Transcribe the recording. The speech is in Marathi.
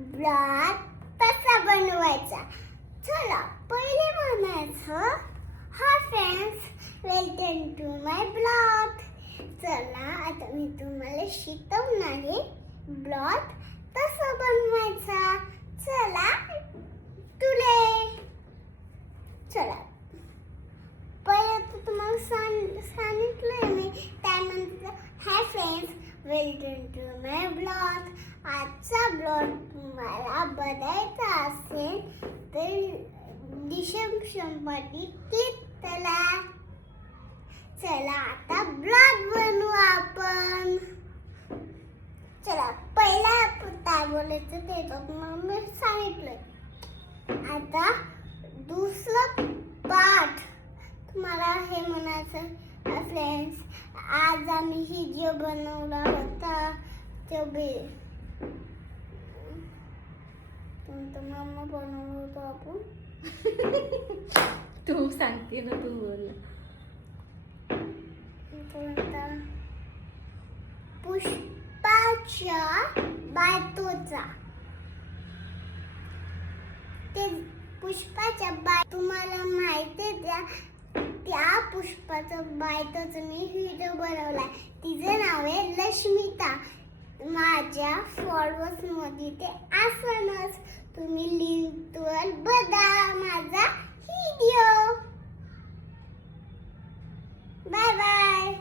ब्लॉग कसा बनवायचा. चला पहिले म्हणायचं hi friends, welcome to my blog. चला आता मी तुम्हाला शिकवणार आहे ब्लॉग कसा बनवायचा. चला चला पहिले तर तुम्हाला सांगितलंय मी त्यानंतर hi friends, welcome to my blog. आजचा ब्लॉग तुम्हाला बघायचा असेल तर डिस्क्रिप्शनमध्ये क्लिक करा. चला आता ब्लॉग बनवू आपण. चला पहिला काय बोलायचं ते तर मी सांगितलंय. आता दुसरं पाठ तुम्हाला हे म्हणायचं फ्रेंड्स, आज आम्ही ही जे बनवला होता ते तुमचं मम्मा बनवलं होतं आपण. तू सांगते ना, तू बोल. पुष्पाच्या बायतोचा. ते पुष्पाच्या बाय तुम्हाला माहिती आहे त्या पुष्पाचं बायतोचं मी व्हिडिओ बनवलाय. तिचं नाव आहे लक्ष्मीता. माझ्या फॉलोअर्स मध्ये ते असणच. तुम्ही लिंकवर बघा माझा व्हिडिओ. Bye bye.